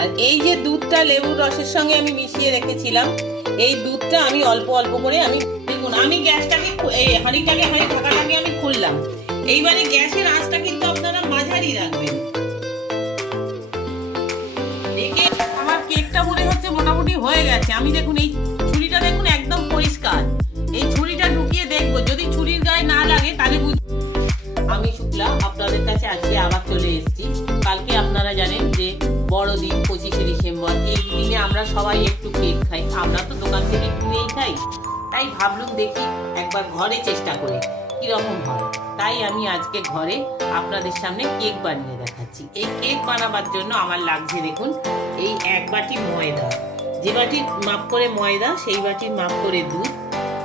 আর এই যে দুধটা লেবুর রসের সঙ্গে আমি মিশিয়ে রেখেছিলাম, এই দুধটা আমি অল্প অল্প করে দেখুন আমি গ্যাসটাকে ঢাকাটাকে আমি খুললাম। এইবারে গ্যাসের আঁচটা কিন্তু আপনারা মাঝারি রাখবেন। আমার কেকটা মনে হচ্ছে মোটামুটি হয়ে গেছে। আমি দেখুন এই ছুরিটা দেখুন একদম পরিষ্কার। এই ছুরিটা ঢুকিয়ে দেখবো, যদি ছুরির গায়ে না লাগে তাহলে আমি শুক্লা আপনাদের কাছে আজকে আবার চলে এসেছি। কালকে আপনারা জানেন যে বড়দিন 25শে ডিসেম্বর। এই দিনে আমরা সবাই একটু কেক খাই। আমরা তো দোকান থেকে কিনেই খাই, তাই ভাবলাম দেখি একবার ঘরে চেষ্টা করে কিরকম হয়। তাই আমি আজকে ঘরে আপনাদের সামনে কেক বানিয়ে দেখাচ্ছি। এই কেক বানাবার জন্য আমার লাগছে দেখুন এই 1 বাটি ময়দা, যে বাটির মাপ করে ময়দা সেই বাটির মাপ করে দুধ,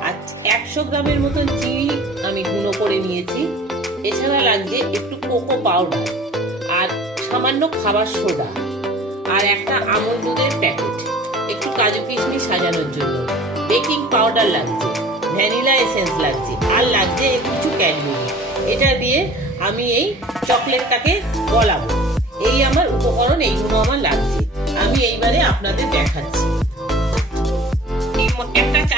আর 100 গ্রামের মতন চিনি আমি গুঁড়ো করে নিয়েছি। এছাড়া লাগছে একটু কোকো পাউডার আর সামান্য খাবার সোডা, আর একটা আমুল দুধের প্যাকেট, একটু কাজু কিশমিশ সাজানোর জন্য, বেকিং পাউডার লাগছে, ভ্যানিলা এসেন্স লাগছে, আর লাগছে কিছু ক্যাডবেরি। এটা দিয়ে আমি এই চকলেটটাকে গলাবো। এই আমার উপকরণ, এইগুলো আমার লাগছে। আমি এইবারে আপনাদের দেখাচ্ছি।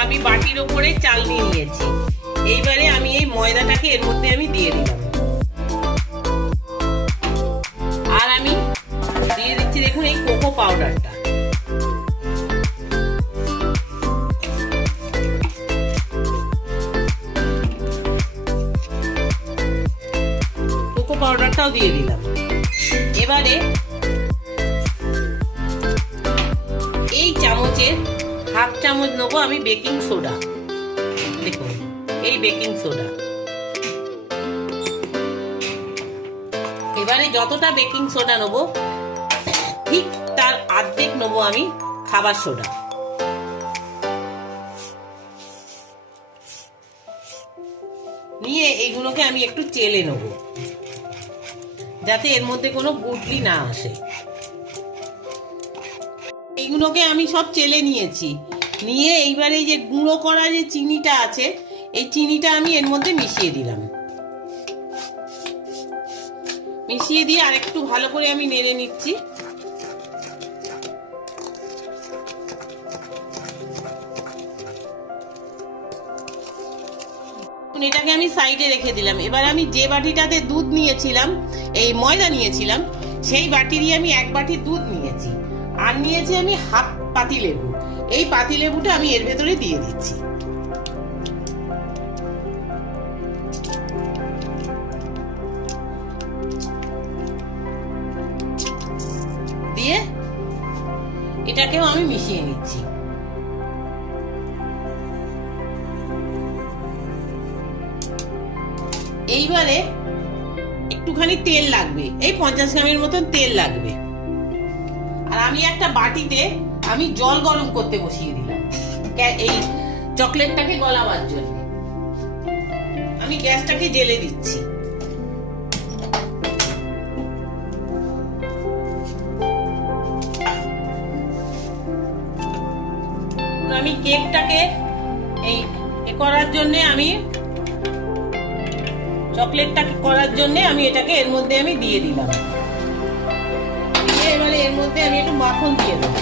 আমি বাটির ওপরে চালনি নিয়েছি। এইবারে আমি এই ময়দাটাকে এর মধ্যে আমি দিয়ে দিলাম, আর আমি দিয়ে দিচ্ছি দেখুন এই কোকো পাউডারটা। কোকো পাউডারটাও দিয়ে দিলাম। এবারে এই চামচের 1/2 চামচ নেবো আমি বেকিং সোডা। দেখুন এই বেকিং সোডা। এবারে যতটা বেকিং সোডা নেবো ঠিক তার অর্ধেক নেবো আমি খাবার সোডা। নিয়ে এইগুলোকে আমি একটু চেলে নেবো, যাতে এর মধ্যে কোনো গুটলি না আসে। এইগুলোকে আমি সব চেলে নিয়েছি। নিয়ে এইবারে এই যে গুঁড়ো করা যে চিনিটা আছে, এই চিনিটা আমি এর মধ্যে মিশিয়ে দিলাম। মিশিয়ে দিয়ে আর একটু ভালো করে আমি নেড়ে নিচ্ছি। এটাকে আমি সাইডে রেখে দিলাম। এবার আমি যে বাটিটাতে দুধ নিয়েছিলাম, এই ময়দা নিয়েছিলাম, সেই বাটিরই আমি 1 বাটি দুধ নিয়েছি, আর নিয়েছি আমি 1/2 পাতি লেবু। এই পাতি লেবুটা আমি এর ভেতরে দিয়ে দিচ্ছি। দিয়ে এটাকেও আমি মিশিয়ে নিচ্ছি। এইবারে একটুখানি তেল লাগবে, এই 50 গ্রামের মতন তেল লাগবে। আর আমি একটা বাটিতে আমি জল গরম করতে বসিয়ে দিলাম এই চকলেটটাকে গলাবার জন্য। আমি গ্যাসটাকে জ্বেলে দিচ্ছি। আমি কেকটাকে এই করার জন্য আমি চকলেটটাকে করার জন্য আমি এটাকে এর মধ্যে আমি দিয়ে দিলাম। এবারে এর মধ্যে আমি একটু মাখন দিয়ে দেবো,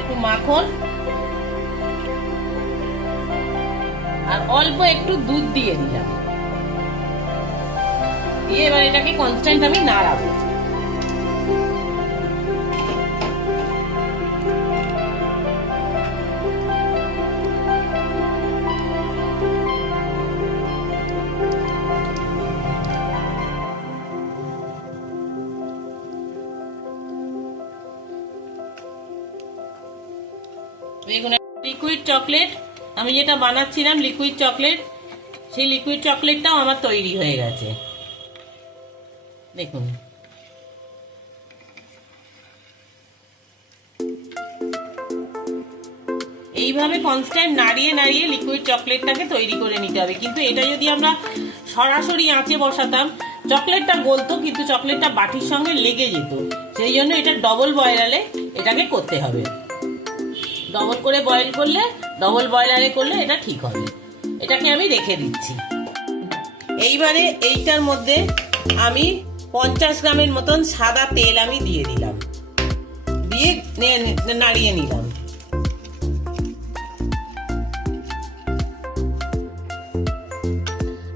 একটু মাখন আর অল্প একটু দুধ দিয়ে দিলাম। দিয়ে এবার এটাকে কনস্ট্যান্ট আমি নাড়াবো। লিকুইড চকলেট আমি যেটা বানাচ্ছিলাম, লিকুইড চকলেট, সেই লিকুইড চকলেটটাও আমার তৈরি হয়ে গেছে। দেখুন এইভাবে কনস্ট্যান্ট নাড়িয়ে নাড়িয়ে লিকুইড চকলেটটাকে তৈরি করে নিতে হবে। কিন্তু এটা যদি আমরা সরাসরি আঁচে বসাতাম, চকলেটটা গলতো, কিন্তু চকলেটটা বাটির সঙ্গে লেগে যেত। সেই জন্য এটা ডবল বয়লারে এটাকে করতে হবে। ডবল করে বয়েল করলে, ডবল বয়লারে করলে এটা ঠিক হবে। এটাকে আমি রেখে দিচ্ছি। এইবারে এইটার মধ্যে আমি 50 গ্রামের মতন সাদা তেল আমি দিয়ে দিলাম, দিয়ে নাড়িয়ে নিলাম।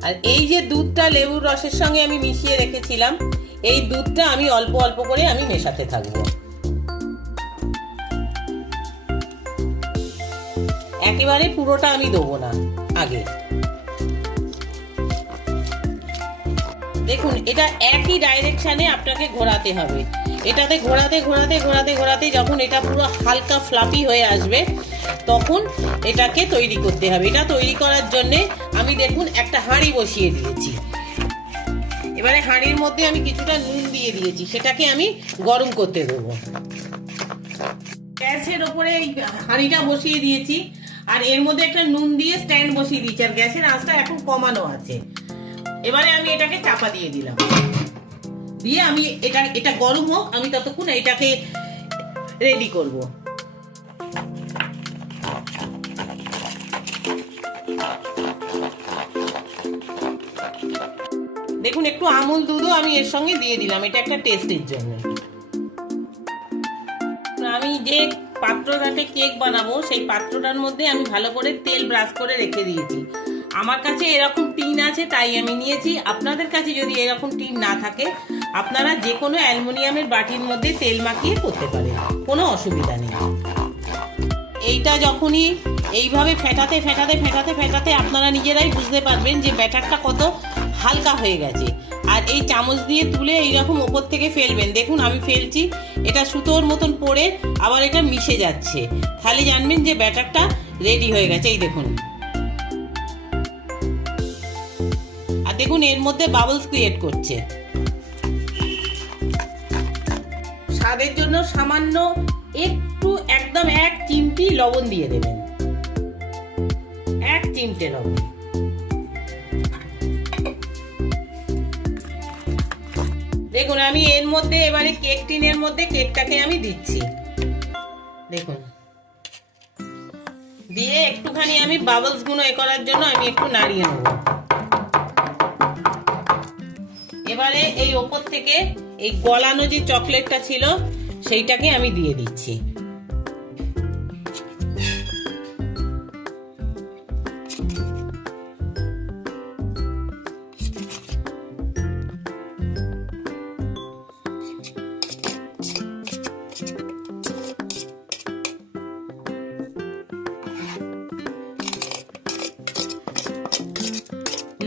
আর এই যে দুধটা লেবুর রসের সঙ্গে আমি মিশিয়ে রেখেছিলাম, এই দুধটা আমি অল্প অল্প করে আমি মেশাতে থাকবো, একেবারে পুরোটা আমি দেবো না আগে। দেখুন এটা একই ডাইরেকশনে আপনাকে ঘোরাতে হবে, এটাতে ঘোরাতে ঘোরাতে ঘোরাতে ঘোরাতে যখন এটা পুরো হালকা ফ্লাফি হয়ে আসবে তখন এটাকে তৈরি করতে হবে। এটা তৈরি করার জন্য আমি দেখুন একটা হাঁড়ি বসিয়ে দিয়েছি। এবারে হাঁড়ির মধ্যে আমি কিছুটা নুন দিয়ে দিয়েছি, সেটাকে আমি গরম করতে দেবো। গ্যাসের ওপরে এই হাঁড়িটা বসিয়ে দিয়েছি, আর এর মধ্যে একটা নুন দিয়ে স্ট্যান্ড বসিয়ে দিয়েছি, আর গ্যাসের আঁচটা এখন কমানো আছে। এবারে আমি এটাকে চাপা দিয়ে দিলাম, দিয়ে আমি এটা গরম হোক, আমি ততক্ষণ এটাকে রেডি করব। দেখুন একটু আমুল দুধও আমি এর সঙ্গে দিয়ে দিলাম, এটা একটা টেস্টের জন্য। আমি যে পাত্রটাতে কেক বানাবো সেই পাত্রটার মধ্যে আমি ভালো করে তেল ব্রাশ করে রেখে দিয়েছি। আমার কাছে এরকম টিন আছে তাই আমি নিয়েছি, আপনাদের কাছে যদি এরকম টিন না থাকে আপনারা যে কোনো অ্যালুমিনিয়ামের বাটির মধ্যে তেল মাখিয়ে করতে পারেন, কোনো অসুবিধা নেই। এইটা যখনই এইভাবে ফেটাতে ফেটাতে ফেটাতে ফেটাতে আপনারা নিজেরাই বুঝতে পারবেন যে ব্যাটারটা কত হালকা হয়ে গেছে। আর এই চামচ দিয়ে তুলে এইরকম ওপর থেকে ফেলবেন, দেখুন আমি ফেলছি, এটা সুতোর মতন পড়ে আবার এটা মিশে যাচ্ছে, তাহলে জানবেন যে ব্যাটারটা রেডি হয়ে গেছে। এই দেখুন, আর দেখুন এর মধ্যে বাবলস ক্রিয়েট করছে। স্বাদের জন্য সামান্য একটু একদম 1 চিমটি লবণ দিয়ে দেবেন, 1 চিমটে লবণ। দেখুন আমি এর মধ্যে এবারে কেক টিনের মধ্যে কেকটাকে আমি দিচ্ছি, দেখুন দিয়ে একটুখানি আমি বাবলস গুলো করার জন্য আমি একটু নাড়িয়ে নেব। এবারে এই ওপর থেকে এই গলানো যে চকলেটটা ছিল সেইটাকে আমি দিয়ে দিচ্ছি।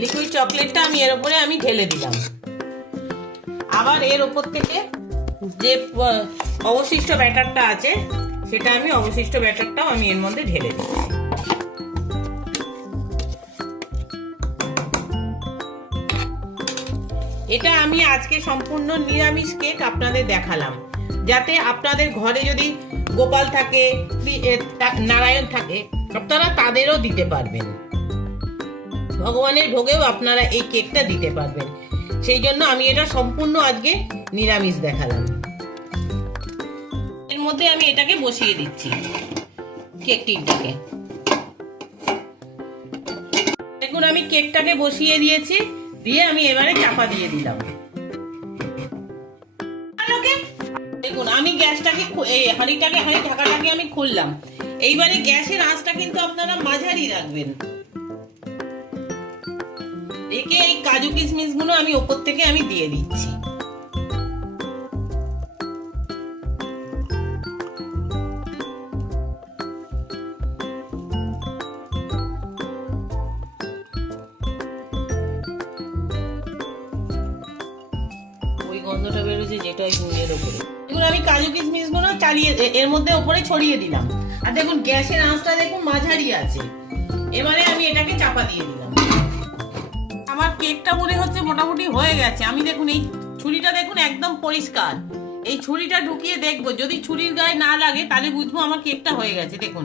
লিকুইড চকলেটটা আমি এর উপরে আমি ঢেলে দিলাম, আবার এর উপর থেকে যে অবশিষ্ট ব্যাটারটা আছে সেটা আমি অবশিষ্ট ব্যাটারটাও আমি এর মধ্যে ঢেলে দিচ্ছি। এটা আমি আজকে সম্পূর্ণ নিরামিষ কেক আপনাদের দেখালাম, যাতে আপনাদের ঘরে যদি গোপাল থাকে, নারায়ণ থাকে, আপনারা তাদেরও দিতে পারবেন, ভগবানের ভোগেও আপনারা এই কেকটা দিতে পারবেন। সেই জন্য আমি এটা সম্পূর্ণ আজকে নিরামিষ দেখালাম। এর মধ্যে আমি এটাকে বসিয়ে দিচ্ছি, কেক টিনটাকে। দেখুন আমি কেকটাকে বসিয়ে দিয়েছি, দিয়ে আমি এবারে চাপা দিয়ে দিলাম। দেখুন আমি গ্যাসটাকে হাঁড়ি ঢাকাটাকে আমি খুললাম। এইবারে গ্যাসের আঁচটা কিন্তু আপনারা মাঝারি রাখবেন, রেখে এই কাজু কিশমিশ গুলো আমি ওপর থেকে আমি দিয়ে দিচ্ছি। ওই গন্ধটা বেরোচ্ছে যেটা ওই গুঁড়ের ওপরে। দেখুন আমি কাজু কিশমিশ গুলো চালিয়ে এর মধ্যে ওপরে ছড়িয়ে দিলাম, আর দেখুন গ্যাসের আঁচটা দেখুন মাঝারি আছে। এবারে আমি এটাকে চাপা দিয়ে দিলাম। আমার কেকটা মনে হচ্ছে মোটামুটি হয়ে গেছে। আমি দেখুন এই ছুরিটা দেখুন একদম পরিষ্কার, এই ছুরিটা ঢুকিয়ে দেখবো, যদি ছুরির গায়ে না লাগে তাহলে বুঝবো আমার কেকটা হয়ে গেছে। দেখুন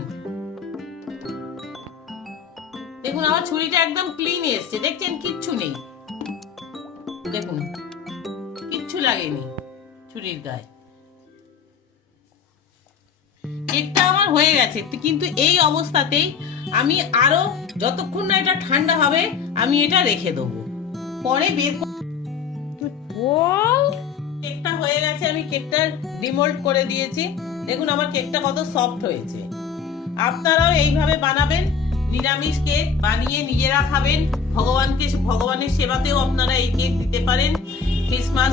দেখুন আমার ছুরিটা একদম ক্লিন এসছে, দেখছেন কিচ্ছু নেই, দেখুন কিচ্ছু লাগেনি ছুরির গায়ে। কেকটা আমার হয়ে গেছে, কিন্তু এই অবস্থাতেই আমি আরো যতক্ষণ না এটা ঠান্ডা হবে আমি এটা রেখে দেবো, পরে বের হয়ে গেছে, আমি কেকটা ডিমোল্ড করে দিয়েছি। দেখুন আমার কেকটা কত সফট হয়েছে। আপনারাও এইভাবে বানাবেন, নিরামিষ কেক বানিয়ে নিজেরা খাবেন, ভগবানের সেবাতেও আপনারা এই কেক দিতে পারেন। ক্রিসমাস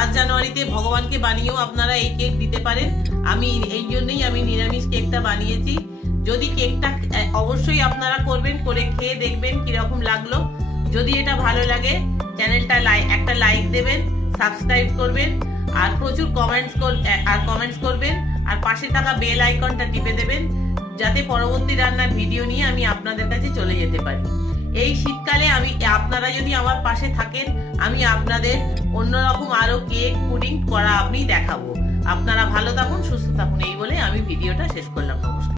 1 জানুয়ারিতে ভগবানকে বানিয়েও আপনারা এই কেক দিতে পারেন। আমি এই জন্যই আমি নিরামিষ কেকটা বানিয়েছি। যদি কেকটা অবশ্যই আপনারা করবেন, করে খেয়ে দেখবেন কিরকম লাগলো। যদি এটা ভালো লাগে চ্যানেলটা একটা লাইক দেবেন, সাবস্ক্রাইব করবেন, আর প্রচুর কমেন্টস করবেন, আর পাশে থাকা বেল আইকনটা টিপে দেবেন, যাতে পরবর্তী রান্নার ভিডিও নিয়ে আমি আপনাদের কাছে চলে যেতে পারি। এই শীতকালে আপনারা যদি আমার পাশে থাকেন, আমি আপনাদের অন্যরকম আরো কেক পুডিং করা দেখাবো। আপনারা ভালো থাকুন, সুস্থ থাকুন, এই বলে আমি ভিডিওটা শেষ করলাম। নমস্কার।